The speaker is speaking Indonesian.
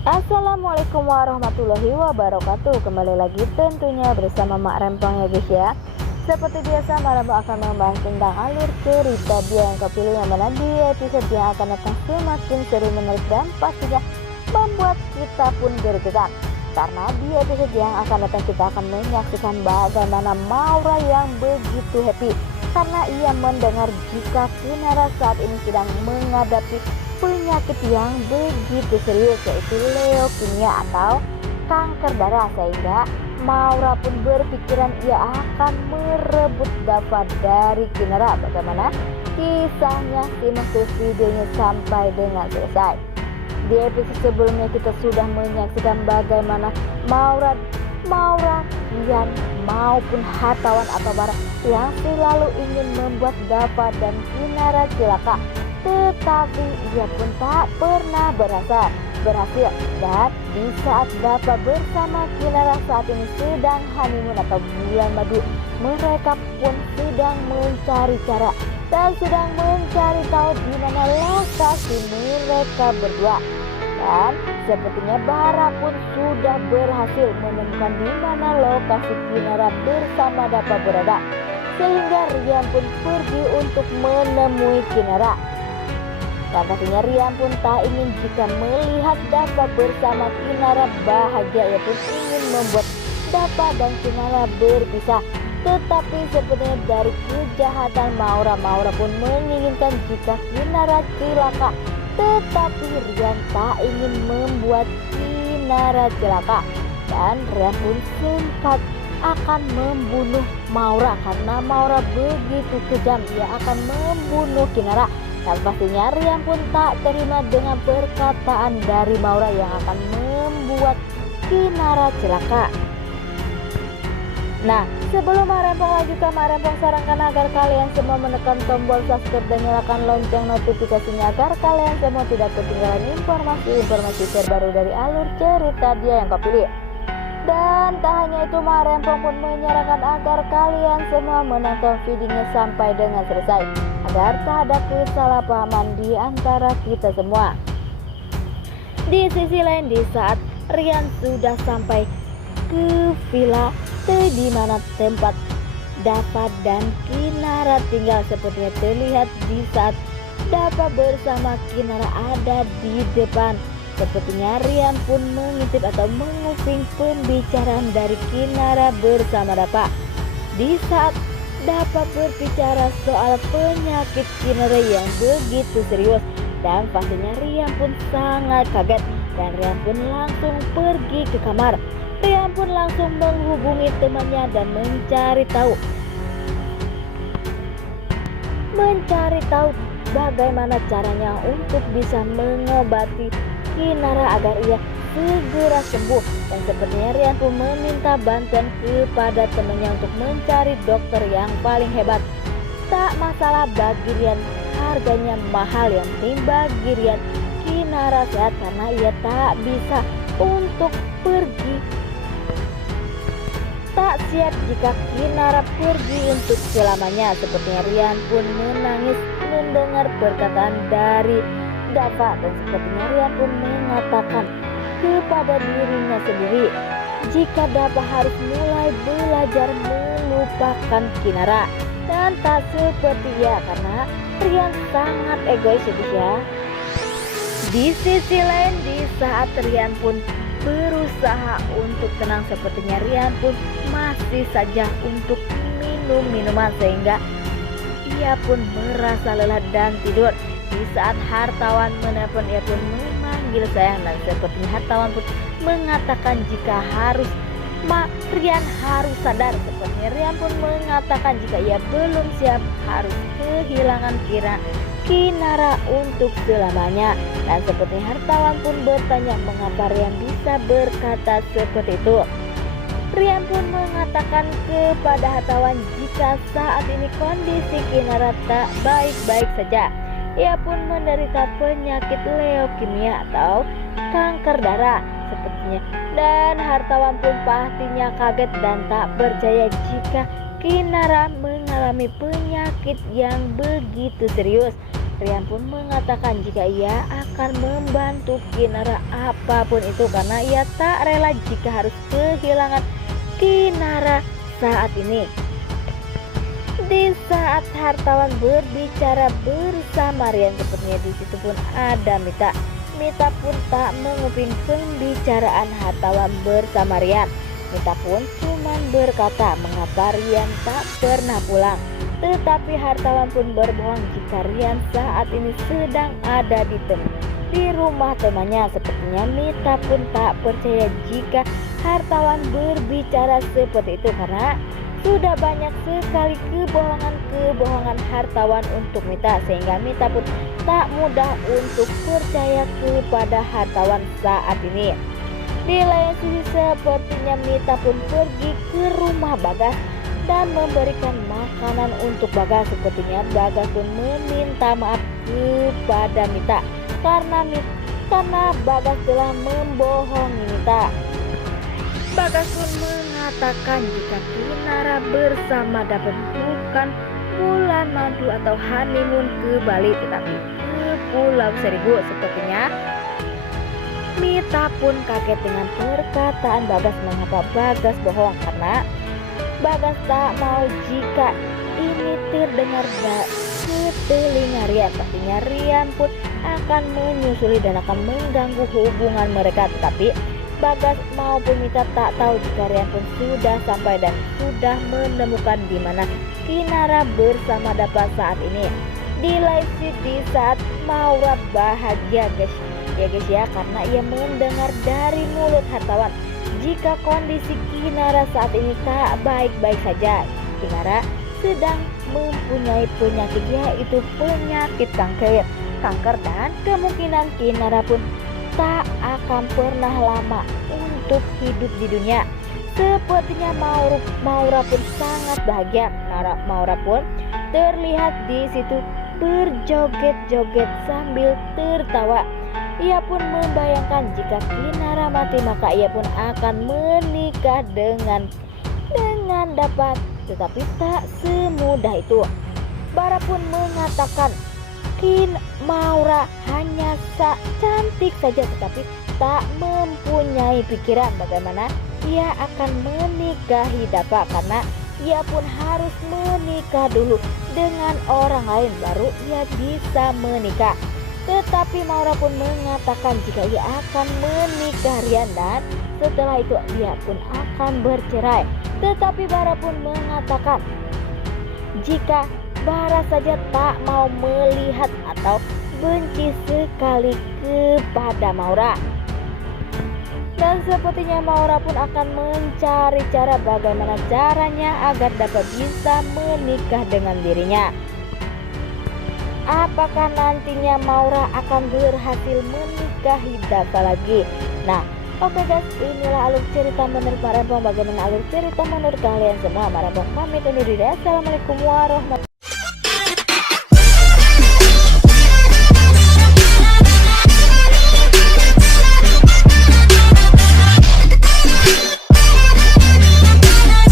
Assalamualaikum warahmatullahi wabarakatuh. Kembali lagi tentunya bersama Mak Rempong ya guys ya. Seperti biasa Mak Rempong akan membahas tentang alur cerita dia yang kepilih, yang mana di episode yang akan datang semakin seru, menarik dan pastinya membuat kita pun gergetan. Karena di episode yang akan datang kita akan menyaksikan bagaimana Maura yang begitu happy karena ia mendengar jika Kinara saat ini sedang menghadapi penyakit yang begitu serius, yaitu leukemia atau kanker darah, sehingga Maura pun berpikiran ia akan merebut Dava dari Kinara. Bagaimana kisahnya? Simak terus videonya sampai dengan selesai. Di episode sebelumnya kita sudah menyaksikan bagaimana Maura, Rian maupun hartawan atau Bara yang selalu ingin membuat Dava dan Kinara celaka, tetapi ia pun tak pernah berhasil. Dan di saat Dava bersama Kinara saat ini sedang honeymoon atau bulan madu, mereka pun sedang mencari cara dan sedang mencari tahu di mana lokasi mereka berdua. Dan sepertinya Bara pun sudah berhasil menemukan di mana lokasi Kinara bersama Dava berada, sehingga Rian pun pergi untuk menemui Kinara. Dan pastinya Rian pun tak ingin jika melihat Dava bersama Kinara bahagia. Ia pun ingin membuat Dava dan Kinara berpisah. Tetapi sepertinya dari kejahatan Maura pun menginginkan jika Kinara celaka. Tetapi Rian tak ingin membuat Kinara celaka. Dan Rian pun sempat akan membunuh Maura karena Maura begitu kejam. Ia akan membunuh Kinara. Dan pastinya Rian pun tak terima dengan perkataan dari Maura yang akan membuat Kinara celaka. Nah, sebelum Mak Rempong lanjutkan, Mak Rempong sarankan agar kalian semua menekan tombol subscribe dan nyalakan lonceng notifikasinya agar kalian semua tidak ketinggalan informasi terbaru dari alur cerita dia yang kau pilih. Dan tak hanya itu, Mak Rempong pun menyarankan agar kalian semua menonton videonya sampai dengan selesai agar tak ada kesalahpahaman di antara kita semua. Di sisi lain, di saat Rian sudah sampai ke villa di mana tempat Dava dan Kinara tinggal, sepertinya terlihat di saat Dava bersama Kinara ada di depan. Sepertinya Rian pun mengintip atau menguping pembicaraan dari Kinara bersama Dava. Di saat Dava berbicara soal penyakit Kinara yang begitu serius, dan pastinya Rian pun sangat kaget dan Rian pun langsung pergi ke kamar. Rian pun langsung menghubungi temannya dan mencari tahu bagaimana caranya untuk bisa mengobati Kinara agar ia segera sembuh. Dan sepertinya Rian pun meminta bantuan kepada temannya untuk mencari dokter yang paling hebat. Tak masalah bagi Rian, harganya mahal, yang penting bagi Rian Kinara sehat karena ia tak bisa untuk pergi. Tak siap jika Kinara pergi untuk selamanya. Sepertinya Rian pun menangis mendengar perkataan dari Dava, dan sepertinya Rian pun mengatakan kepada dirinya sendiri jika Dava harus mulai belajar melupakan Kinara. Dan tak seperti ia karena Rian sangat egois ya. Di sisi lain, di saat Rian pun berusaha untuk tenang, sepertinya Rian pun masih saja untuk minum minuman sehingga ia pun merasa lelah dan tidur. Di saat hartawan menelpon, ia pun memanggil sayang, dan sepertinya hartawan pun mengatakan jika Rian harus sadar. Sepertinya Rian pun mengatakan jika ia belum siap harus kehilangan Kinara untuk selamanya. Dan sepertinya hartawan pun bertanya mengapa Rian bisa berkata seperti itu. Rian pun mengatakan kepada hartawan jika saat ini kondisi Kinara tak baik-baik saja. Ia pun menderita penyakit leukemia atau kanker darah sepertinya. Dan hartawan pun pastinya kaget dan tak percaya jika Kinara mengalami penyakit yang begitu serius. Rian pun mengatakan jika ia akan membantu Kinara apapun itu karena ia tak rela jika harus kehilangan Kinara saat ini. Di saat hartawan berbicara bersama Rian, sepertinya di situ pun ada Mita. Mita pun tak menguping pembicaraan hartawan bersama Rian. Mita pun cuma berkata mengapa Rian tak pernah pulang. Tetapi hartawan pun berbohong jika Rian saat ini sedang ada di rumah temannya. Sepertinya Mita pun tak percaya jika hartawan berbicara seperti itu karena sudah banyak sekali kebohongan hartawan untuk Mita, sehingga Mita pun tak mudah untuk percaya kepada hartawan saat ini. Di lain sisi sepertinya Mita pun pergi ke rumah Bagas dan memberikan makanan untuk Bagas. Sepertinya Bagas pun meminta maaf kepada Mita karena Bagas telah membohongi Mita. Bagas pun mengatakan jika Kinara bersama dapat bukan bulan madu atau honeymoon ke Bali tetapi ke Pulau Seribu. Sepertinya Mita pun kaget dengan perkataan Bagas. Mengapa Bagas bohong? Karena Bagas tak mau jika ini terdengar ke telinga Rian. Pastinya Rian pun akan menyusuli dan akan mengganggu hubungan mereka. Tetapi Bagas maupun Mita tak tahu jika Rian pun sudah sampai dan sudah menemukan di mana Kinara bersama Dapa saat ini. Di live di saat Maura bahagia guys ya karena ia mendengar dari mulut hartawan jika kondisi Kinara saat ini tak baik-baik saja. Kinara sedang mempunyai penyakit yaitu penyakit kanker dan kemungkinan Kinara pun tak akan pernah lama untuk hidup di dunia. Sepertinya Maura pun sangat bahagia. Maura pun terlihat di situ berjoget-joget sambil tertawa. Ia pun membayangkan jika Kinara mati maka ia pun akan menikah dengan Dapa. Tetapi tak semudah itu. Bara pun mengatakan Maura hanya cantik saja tetapi tak mempunyai pikiran bagaimana ia akan menikahi Dapa karena ia pun harus menikah dulu dengan orang lain baru ia bisa menikah. Tetapi Maura pun mengatakan jika ia akan menikah Rian dan setelah itu dia pun akan bercerai. Tetapi Bara pun mengatakan jika Bara saja tak mau melihat atau benci sekali kepada Maura. Dan sepertinya Maura pun akan mencari cara bagaimana caranya agar dapat bisa menikah dengan dirinya. Apakah nantinya Maura akan berhasil menikahi Dapa lagi? Nah, oke guys, inilah alur cerita menurut Pak Rempong. Bagaimana alur cerita menurut kalian semua? Pak Rempong pamit undur diri. Assalamualaikum warahmatullahi wabarakatuh.